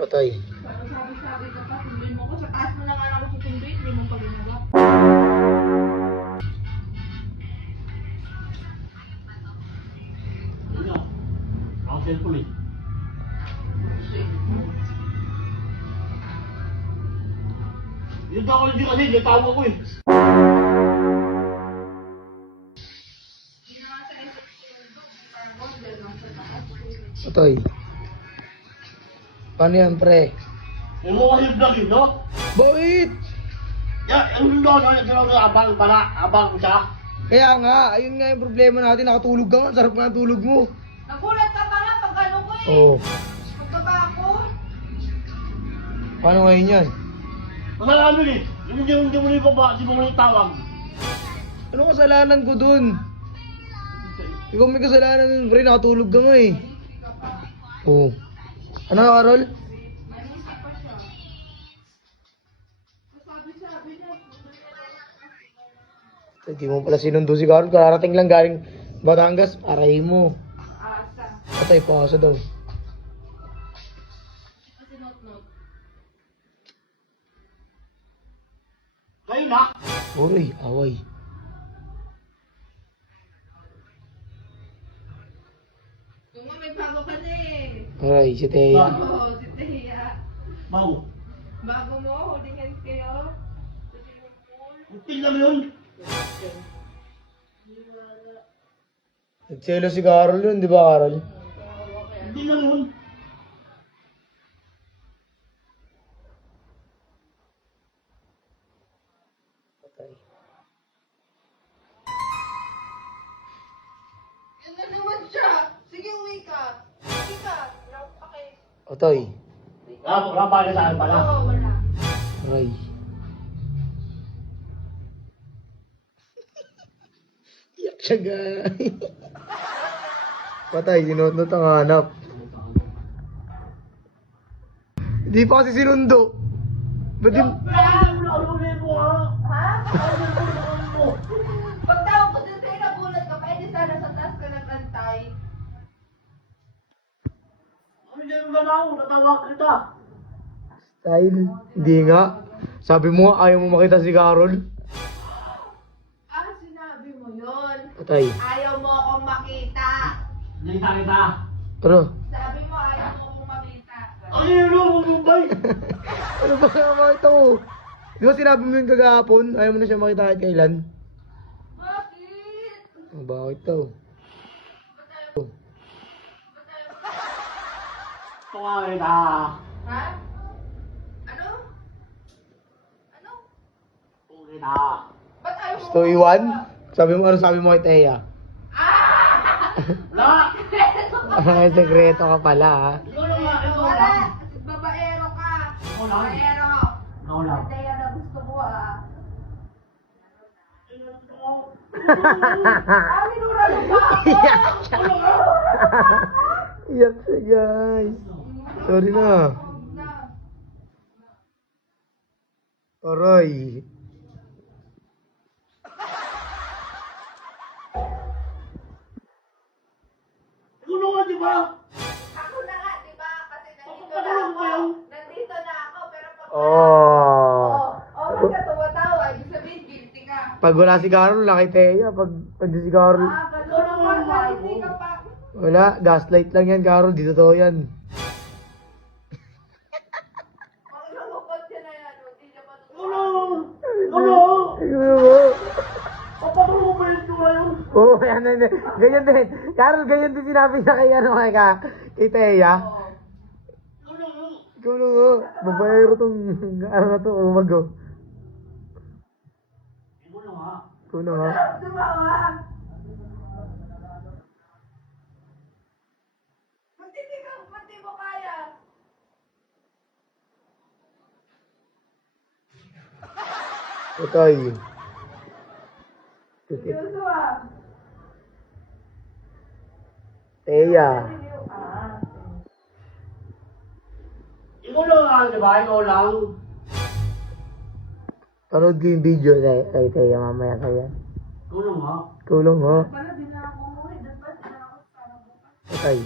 Patay. Sabi-sabi ka pa, hindi mo ko. Sa taas mo na nga ako susunduin, hindi mo pa ginagawa. Ano? Ako cellphone eh. Yung ako hindi kasi, hindi tawag ko eh. Hindi na nga sa isip ko yung carbon, dahil lang sa taas. Patay. Paano yan, pre? Yung mo kasi vlog yun, no? Bakit? Ang sundo ko, abang siya. Kaya nga, ayun nga yung problema natin. Nakatulog ka nga. Sarap nga ang tulog mo. Nagulat ka pa nga pag ano ko eh. Oo. Pagkaba ako. Paano ngayon yan? Masalamin eh. Hindi mo rin baba, hindi mo rin tawag. Ano kasalanan ko dun? Ikaw may kasalanan nun, pre. Nakatulog ka nga eh. Oo. Ano, Carol? Nanisip pa siya. Sabi-sabi niya. Hindi mo pala sinundo si Carol. Kararating lang galing Batangas. Aray mo. Asa. Patay, pasa daw. Kasi not-not. Kayo na. Uy, away. Kung nga may bago ka na eh. Aray, si Teya. Oo, si Tia. Bago. Bago mo, holding hands kayo. Sa swimming pool. Tingnan mo yun. Nagselo si Carol yun, di ba, Carol? Hindi lang yun. Patay. Yan na naman siya. Sige, uwi ka. Uwi ka. Okay. Patay. Wala pa rin sa akin pala. Oo, wala. Aray. Iyak siya, guys. Patay, sinunod ang hanap. Hindi pa kasi sinundo. Ba't yung... Ha? Pag tawag ko dun sa'yo, nagulat ka pa, edi sana sa taas ka nagantay. Hindi mo ganaw, natawag kita. Style. Hindi nga. Sabi mo, ayaw mo makita si Carol. Ah, sinabi mo yun. Patay. Ayaw mo akong makita. Hindi kita. Ano? Sabi mo, ayaw mo akong makita. Ang ino mo, Mumbai. Ano ba kaya makita mo? Di ba sinabi mo yung kagahapon? Ayaw mo na siya makita kahit kailan? Bakit? Oh, bakit daw? Tumahin na. Ha? Ano? Ano? Tumahin na. Ba't ayaw mo? Gusto iwan? Sabi mo, ano sabi mo kay Teya? Wala. Ay, sekreto ka pala, ha? Ikaw lang nga, ikaw Wala. lang. Babaero ka. Ikaw lang. Babaero. Ikaw lang. Kaya na gusto ko ah. Minura mo ba ako? Iyak siya. Iyak siya, guys. Sorry na. Aray. Ikaw lang nga, di ba? Ako na nga, di ba? Kasi nandito na Papatulong ako. ko yun. Nandito na ako, pero pag... Oh. Ba't ka tumatawa? Ibig sabihin, guilty ka. Pag wala si Carol, wala kay Teya. Pag si Carol, Ganun pa, hindi ka pa. wala. Gaslight lang yan, Carol. Di totoo yan. Ang lumukot ka na yan, hindi na pa Ikaw lang. Ikaw lang. Ayun mo. Papatulong ko ba yun ko ngayon? Oo, yan na. Ganyan din. Carol, ganyan din sinabi niya kay, ano, kay Teya. Ikaw lang. Ikaw na nga. Babaero tong, ano na to, umago. Ikaw lang ha. Ikaw na nga. Tumawa. Ba't di mo kaya? Patay. Seryoso ah. Teya. Ikaw lang nga, di ba? Ikaw lang. Panood ko yung video kay Teya mamaya kaya. Ikaw lang ha. Ikaw lang nga. Pala, di na ako umuwi. Dapat na ako sana bukas. Patay.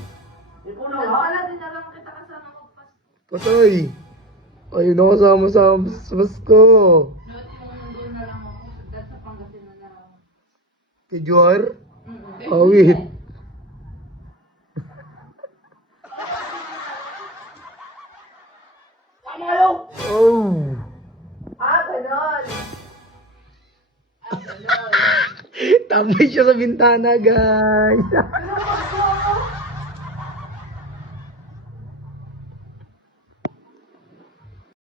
Ikaw Dapat lang ha. pala, di na lang kita kasama magpas. Patay. Ayun ako sama-sama sa Pasko. Note mo doon na lang ako sa Pangasinan na lang. Kay Juar? Mm-mm. Awit. Tama kayo! Oh. Ah, ganon. Ah, ganon. Tambay siya sa bintana, guys. Pero